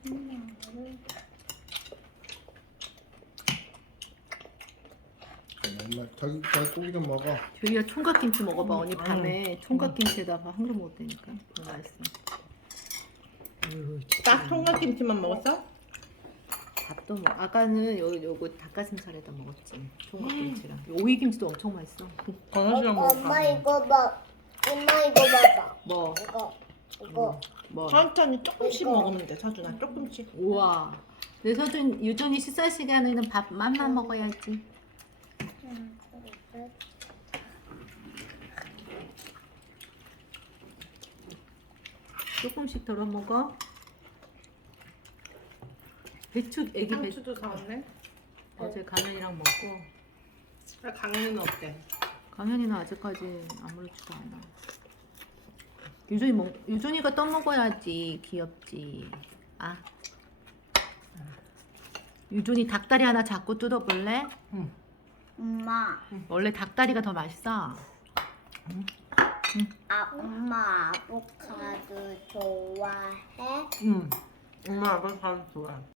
엄마 자기 고기 좀 먹어. 주희야 총각김치 먹어봐. 언니 밤에 총각김치에다가 한 그릇 먹었다니까. 너무 맛있어. 딱 총각김치만 먹었어? 밥도 먹. 아까는 요거 닭가슴살에다 먹었지. 총각김치랑. 오이김치도 엄청 맛있어. 건너시랑 먹어. 엄마 이거 봐. 엄마 이거 봐봐. 뭐? 이거. 뭐? 천천히 조금씩 먹으면 돼, 서준아. 조금씩. 우와. 내 서준 유전이 식사 시간에는 밥만 먹어야지. 조금씩 덜어 먹어. 배추 애기 배추 상추도 사왔네. 어제 강현이랑 먹고. 강은이는 어때? 강현이는 아직까지 아무렇지도 않아. 유준이가 떠 먹어야지 귀엽지. 아. 유준이 닭다리 하나 잡고 뜯어볼래? 엄마. 원래 닭다리가 더 맛있어. 엄마 아보카도 좋아해? 응. 엄마 아빠 잘 좋아.